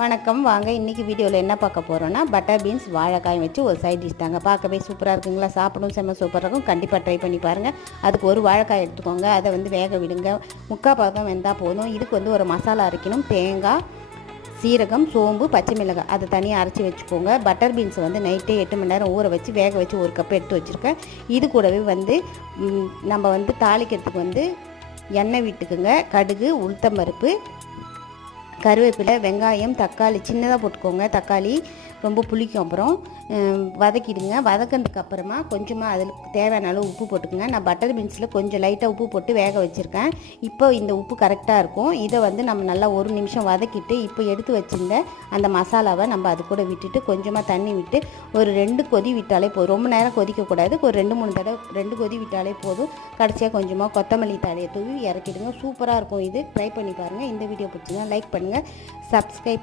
வணக்கம். வாங்க இன்றைக்கி வீடியோவில் என்ன பார்க்க போகிறோன்னா பட்டர் பீன்ஸ் வாழைக்காய் வச்சு ஒரு சைட் டிஷ் தாங்க. பார்க்கவே சூப்பராக இருக்குங்களா, சாப்பிடும் செம்ம சூப்பராக இருக்கும். கண்டிப்பாக ட்ரை பண்ணி பாருங்கள். அதுக்கு ஒரு வாழைக்காய் எடுத்துக்கோங்க, அதை வேக விடுங்க. முக்கால் பாகம் வெந்தால் போதும். இதுக்கு ஒரு மசாலா அரைக்கணும். தேங்காய், சீரகம், சோம்பு, பச்சை மிளகாய் அதை தனியாக அரைச்சி வச்சுக்கோங்க. பட்டர் பீன்ஸ் நைட்டே 8 மணி நேரம் ஊற வச்சு வேக வச்சு ஒரு கப் எடுத்து வச்சுருக்கேன். இது கூடவே நம்ம தாளிக்கிறதுக்கு எண்ணெய் விட்டுக்குங்க. கடுகு, உளுத்தம்பருப்பு, கருவேப்பிலை, வெங்காயம், தக்காளி சின்னதாக போட்டுக்கோங்க. தக்காளி ரொம்ப புளிக்கும். அப்புறம் வதக்கிடுங்க. வதக்கினதுக்கு அப்புறமா கொஞ்சமாக அதில் தேவையான அளவு உப்பு போட்டுக்கோங்க. நான் பட்டர் பீன்ஸில் கொஞ்சம் லைட்டாக உப்பு போட்டு வேக வச்சுருக்கேன். இப்போ இந்த உப்பு கரெக்டாக இருக்கும். இதை நம்ம நல்லா ஒரு நிமிஷம் வதக்கிட்டு இப்போ எடுத்து வச்சுருந்த அந்த மசாலாவை நம்ம அது கூட விட்டுட்டு கொஞ்சமாக தண்ணி விட்டு ஒரு 2 கொதி விட்டாலே போதும். ரொம்ப நேரம் கொதிக்கக்கூடாது. ஒரு 2-3 தடவை 2 கொதி விட்டாலே போதும். கடைசியாக கொஞ்சமாக கொத்தமல்லி தழையை தூவி இறக்கிடுங்க. சூப்பராக இருக்கும். இது ட்ரை பண்ணி பாருங்கள். இந்த வீடியோ பிடிச்சிங்கன்னா லைக் பண்ணுங்கள், சப்ஸ்கிரைப்